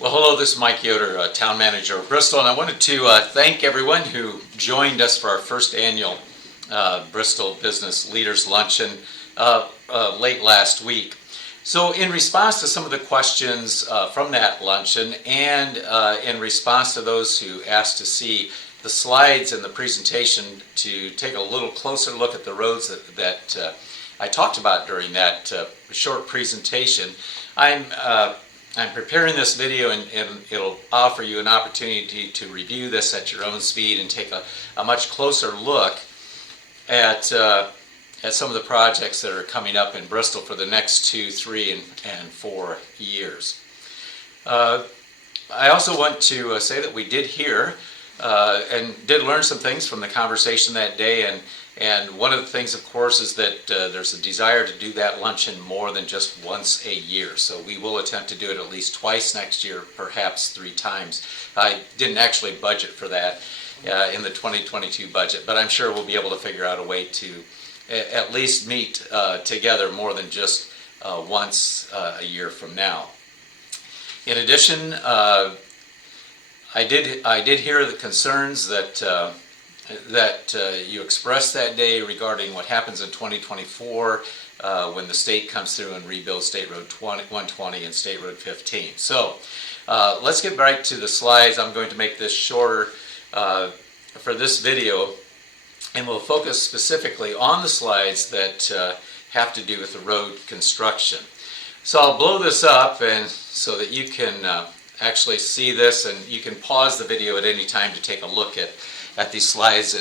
Well, hello, this is Mike Yoder, Town Manager of Bristol, and I wanted to thank everyone who joined us for our first annual Bristol Business Leaders Luncheon late last week. So in response to some of the questions from that luncheon and in response to those who asked to see the slides and the presentation to take a little closer look at the roads that I talked about during that short presentation, I'm preparing this video and it'll offer you an opportunity to review this at your own speed and take a much closer look at some of the projects that are coming up in Bristol for the next 2, 3, and 4 years. I also want to say that we did hear and did learn some things from the conversation that day, and one of the things, of course, is that there's a desire to do that luncheon more than just once a year. So we will attempt to do it at least twice next year, perhaps 3 times. I didn't actually budget for that in the 2022 budget, but I'm sure we'll be able to figure out a way to at least meet together more than just once a year from now. In addition, I did hear the concerns that you expressed that day regarding what happens in 2024 when the state comes through and rebuilds State Road 120 and State Road 15. So let's get right to the slides. I'm going to make this shorter for this video, and we'll focus specifically on the slides that have to do with the road construction. So I'll blow this up and so that you can actually see this, and you can pause the video at any time to take a look at these slides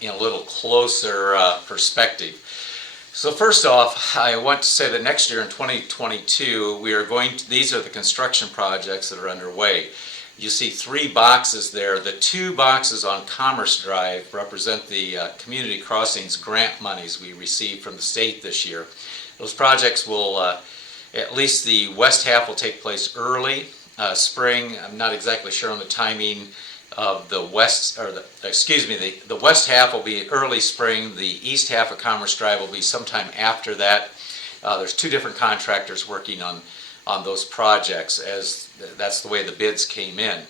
in a little closer perspective. So first off, I want to say that next year in 2022, these are the construction projects that are underway. You see 3 boxes there. The 2 boxes on Commerce Drive represent the community crossings grant monies we received from the state this year. Those projects will, at least the west half will take place early spring. I'm not exactly sure on the timing of the west, or the west half will be early spring. The east half of Commerce Drive will be sometime after that. There's 2 different contractors working on those projects, as that's the way the bids came in.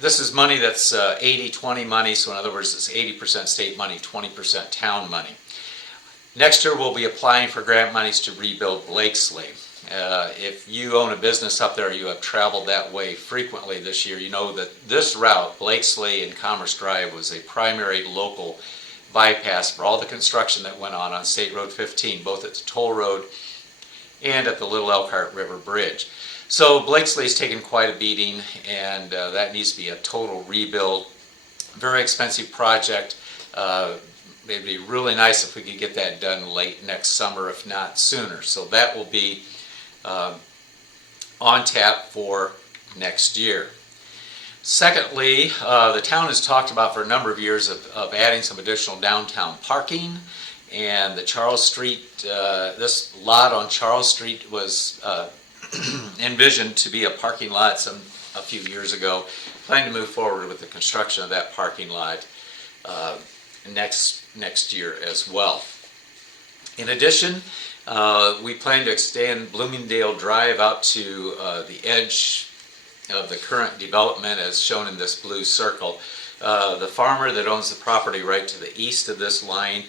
This is money that's 80-20 money, so in other words, it's 80% state money, 20% town money. Next year we'll be applying for grant monies to rebuild Blakesley. If you own a business up there, you have traveled that way frequently this year, you know that this route, Blakesley and Commerce Drive, was a primary local bypass for all the construction that went on State Road 15, both at the toll road and at the Little Elkhart River Bridge. So Blakesley's taken quite a beating, and that needs to be a total rebuild. Very expensive project. It'd be really nice if we could get that done late next summer, if not sooner. So that will be on tap for next year. Secondly, the town has talked about for a number of years of adding some additional downtown parking, and the Charles Street, this lot on Charles Street was envisioned to be a parking lot a few years ago. Planning to move forward with the construction of that parking lot next year as well. In addition, we plan to extend Bloomingdale Drive out to the edge of the current development as shown in this blue circle. The farmer that owns the property right to the east of this line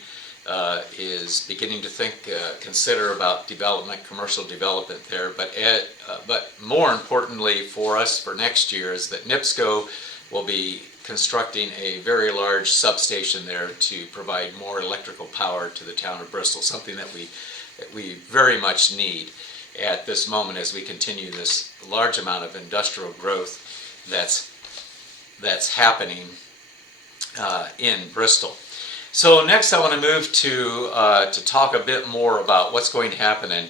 is beginning to consider about commercial development there. But more importantly for us for next year is that NIPSCO will be constructing a very large substation there to provide more electrical power to the town of Bristol, something that we very much need at this moment as we continue this large amount of industrial growth that's happening in Bristol. So next I want to move to talk a bit more about what's going to happen in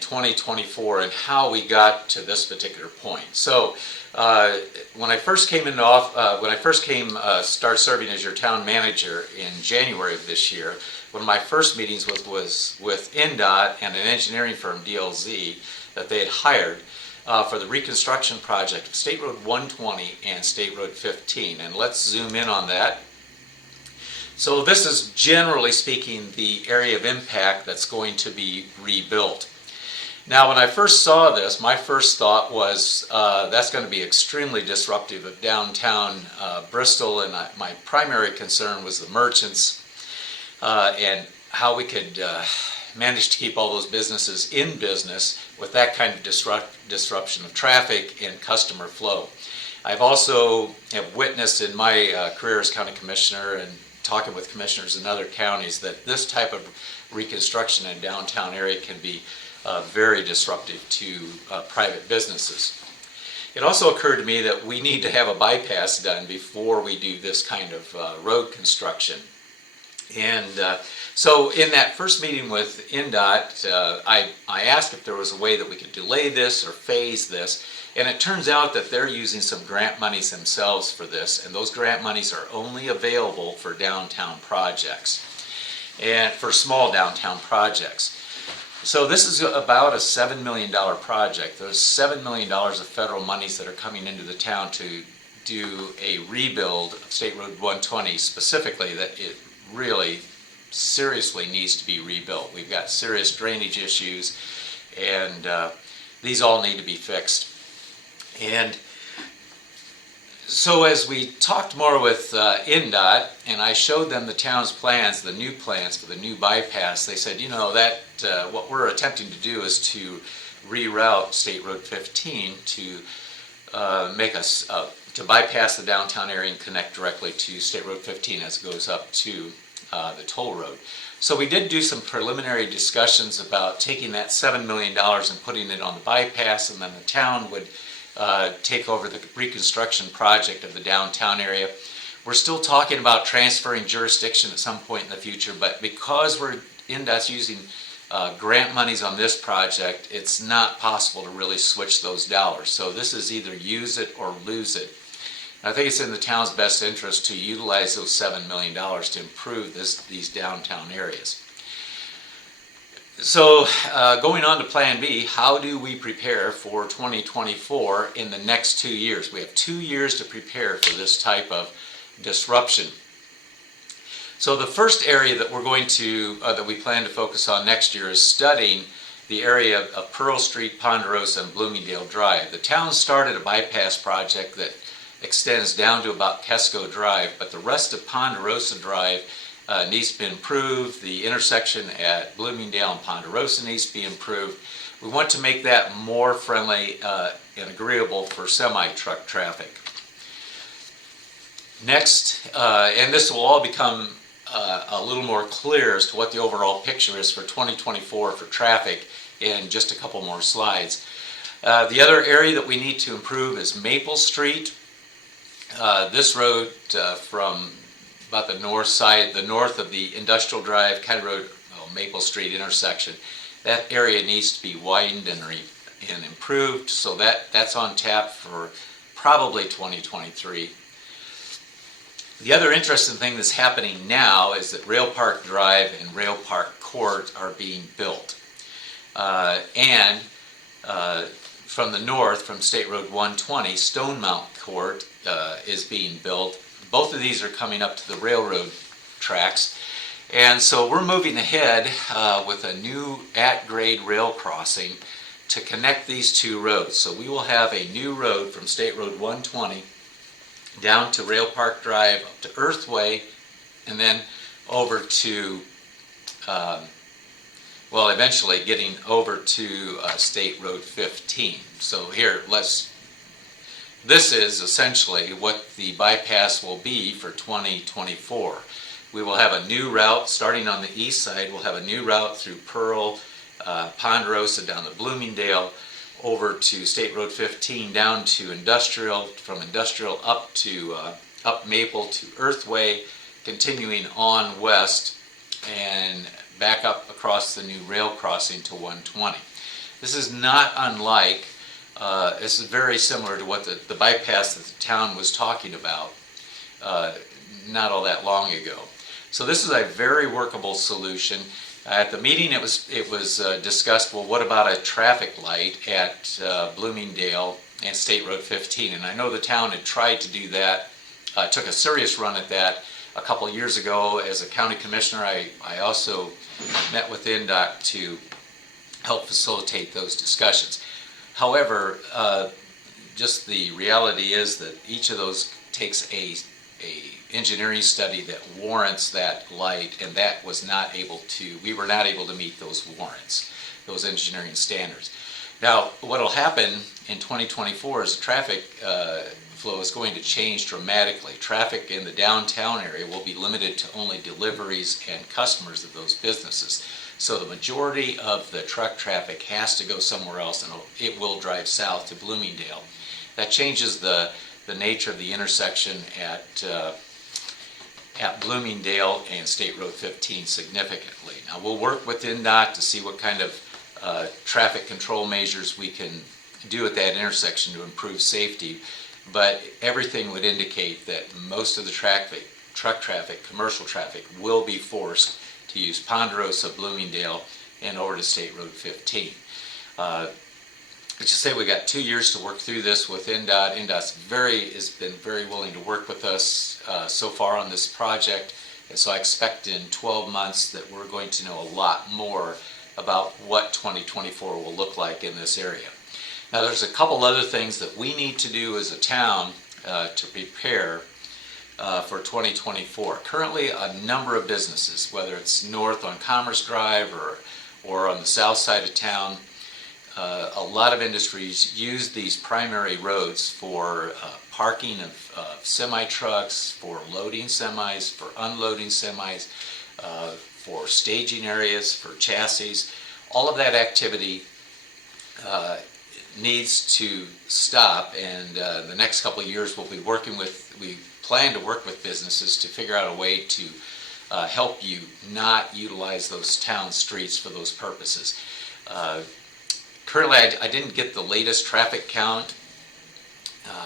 2024 and how we got to this particular point. So when I first started serving as your town manager in January of this year, one of my first meetings was with NDOT and an engineering firm, DLZ, that they had hired for the reconstruction project of State Road 120 and State Road 15. And let's zoom in on that. So this is, generally speaking, the area of impact that's going to be rebuilt. Now, when I first saw this, my first thought was that's going to be extremely disruptive of downtown Bristol, and my primary concern was the merchants and how we could manage to keep all those businesses in business with that kind of disruption of traffic and customer flow. I've also have witnessed in my career as county commissioner and talking with commissioners in other counties that this type of reconstruction in a downtown area can be very disruptive to private businesses. It also occurred to me that we need to have a bypass done before we do this kind of road construction. And so in that first meeting with INDOT, I asked if there was a way that we could delay this or phase this, and it turns out that they're using some grant monies themselves for this, and those grant monies are only available for downtown projects and for small downtown projects. So this is about a $7 million project. There's $7 million of federal monies that are coming into the town to do a rebuild of State Road 120 specifically, that it really seriously needs to be rebuilt. We've got serious drainage issues, and these all need to be fixed. And so as we talked more with INDOT, and I showed them the town's plans, the new plans for the new bypass, they said, you know, that what we're attempting to do is to reroute State Road 15 to make us to bypass the downtown area and connect directly to State Road 15 as it goes up to the toll road. So we did do some preliminary discussions about taking that $7 million and putting it on the bypass, and then the town would take over the reconstruction project of the downtown area. We're still talking about transferring jurisdiction at some point in the future, but because we're INDOT's using grant monies on this project, it's not possible to really switch those dollars. So this is either use it or lose it. And I think it's in the town's best interest to utilize those $7 million to improve these downtown areas. So going on to Plan B, how do we prepare for 2024 in the next 2 years? We have 2 years to prepare for this type of disruption. So the first area that we're going to, that we plan to focus on next year is studying the area of Pearl Street, Ponderosa, and Bloomingdale Drive. The town started a bypass project that extends down to about Kesco Drive, but the rest of Ponderosa Drive needs to be improved. The intersection at Bloomingdale and Ponderosa needs to be improved. We want to make that more friendly and agreeable for semi-truck traffic. Next, and this will all become a little more clear as to what the overall picture is for 2024 for traffic in just a couple more slides. The other area that we need to improve is Maple Street. This road from about the north side, the north of the Industrial Drive, County Road, Maple Street intersection, that area needs to be widened and improved, so that's on tap for probably 2023. The other interesting thing that's happening now is that Rail Park Drive and Rail Park Court are being built. From the north, from State Road 120, Stone Mount Court is being built. Both of these are coming up to the railroad tracks. And so we're moving ahead with a new at-grade rail crossing to connect these two roads. So we will have a new road from State Road 120 down to Rail Park Drive, up to Earthway, and then over to, eventually getting over to State Road 15. So here, this is essentially what the bypass will be for 2024. We will have a new route starting on the east side. We'll have a new route through Pearl, Ponderosa, down to Bloomingdale, over to State Road 15, down to Industrial, from Industrial up to up Maple to Earthway, continuing on west and back up across the new rail crossing to 120. This is not unlike, this is very similar to what the bypass that the town was talking about not all that long ago. So this is a very workable solution. At the meeting it was discussed, well, what about a traffic light at Bloomingdale and State Road 15? And I know the town had tried to do that, took a serious run at that a couple of years ago. As a county commissioner, I also met with INDOT to help facilitate those discussions. However, just the reality is that each of those takes a engineering study that warrants that light, and that was not able to, we were not able to meet those warrants, those engineering standards. Now, what will happen in 2024 is the traffic flow is going to change dramatically. Traffic in the downtown area will be limited to only deliveries and customers of those businesses. So the majority of the truck traffic has to go somewhere else, and it will drive south to Bloomingdale. That changes the nature of the intersection at Bloomingdale and State Road 15 significantly. Now, we'll work with NDOT to see what kind of traffic control measures we can do at that intersection to improve safety, but everything would indicate that most of the traffic, truck traffic, commercial traffic, will be forced to use Ponderosa, Bloomingdale, and over to State Road 15. Let's just say we got 2 years to work through this with NDOT. NDOT's has been very willing to work with us so far on this project, and so I expect in 12 months that we're going to know a lot more about what 2024 will look like in this area. Now, there's a couple other things that we need to do as a town to prepare for 2024. Currently, a number of businesses, whether it's north on Commerce Drive or on the south side of town, a lot of industries use these primary roads for parking of semi-trucks, for loading semis, for unloading semis, for staging areas, for chassis. All of that activity needs to stop, and the next couple of years we plan to work with businesses to figure out a way to help you not utilize those town streets for those purposes. Currently, I didn't get the latest traffic count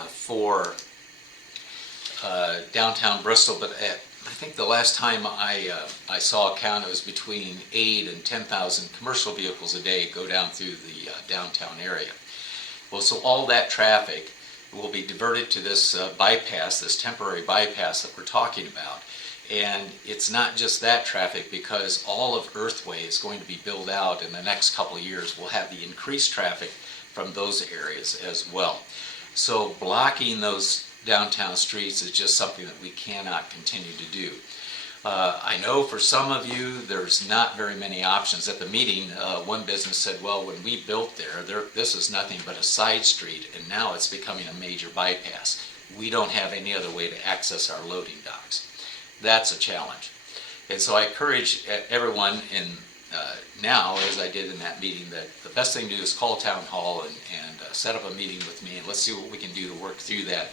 for downtown Bristol, but I think the last time I saw a count, it was between 8,000 and 10,000 commercial vehicles a day go down through the downtown area. Well, so all that traffic will be diverted to this bypass, this temporary bypass that we're talking about. And it's not just that traffic, because all of Earthway is going to be built out in the next couple of years. We'll have the increased traffic from those areas as well. So blocking those downtown streets is just something that we cannot continue to do. I know for some of you there's not very many options. At the meeting, one business said, well, when we built this is nothing but a side street, and now it's becoming a major bypass. We don't have any other way to access our loading docks. That's a challenge. And so I encourage everyone now, as I did in that meeting, that the best thing to do is call town hall and set up a meeting with me, and let's see what we can do to work through that.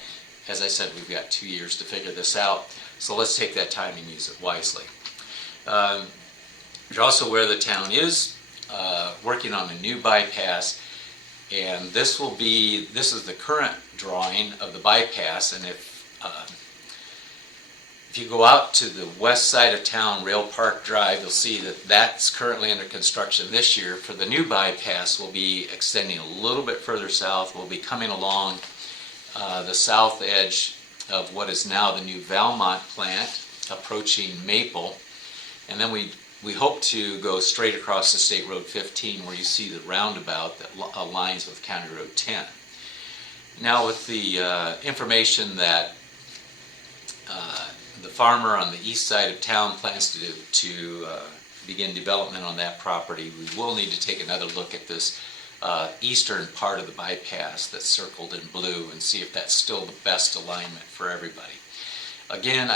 As I said, we've got 2 years to figure this out, so let's take that time and use it wisely. You're also aware the town is working on a new bypass, and this is the current drawing of the bypass, and if you go out to the west side of town, Rail Park Drive, you'll see that that's currently under construction this year. For the new bypass, we'll be extending a little bit further south. We'll be coming along the south edge of what is now the new Valmont plant, approaching Maple, and then we hope to go straight across the State Road 15, where you see the roundabout that aligns with County Road 10. Now, with the information that the farmer on the east side of town plans to begin development on that property, we will need to take another look at this eastern part of the bypass that's circled in blue and see if that's still the best alignment for everybody. Again,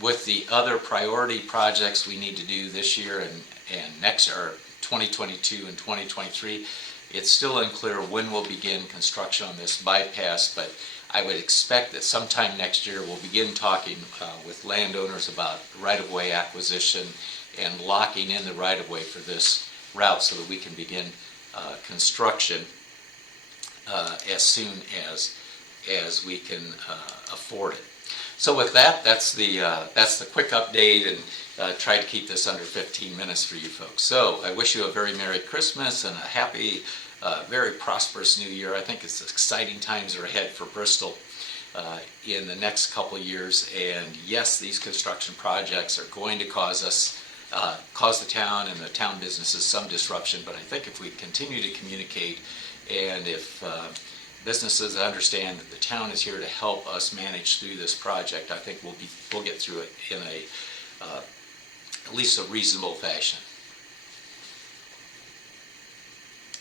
with the other priority projects we need to do this year and next, or 2022 and 2023, it's still unclear when we'll begin construction on this bypass, but I would expect that sometime next year we'll begin talking with landowners about right-of-way acquisition and locking in the right-of-way for this route so that we can begin construction as soon as we can afford it. So with that, that's the quick update, and try to keep this under 15 minutes for you folks. So I wish you a very Merry Christmas and a happy, very prosperous New Year. I think it's exciting times are ahead for Bristol in the next couple of years, and yes, these construction projects are going to cause us caused the town and the town businesses some disruption, but I think if we continue to communicate and if businesses understand that the town is here to help us manage through this project, I think we'll get through it in at least a reasonable fashion.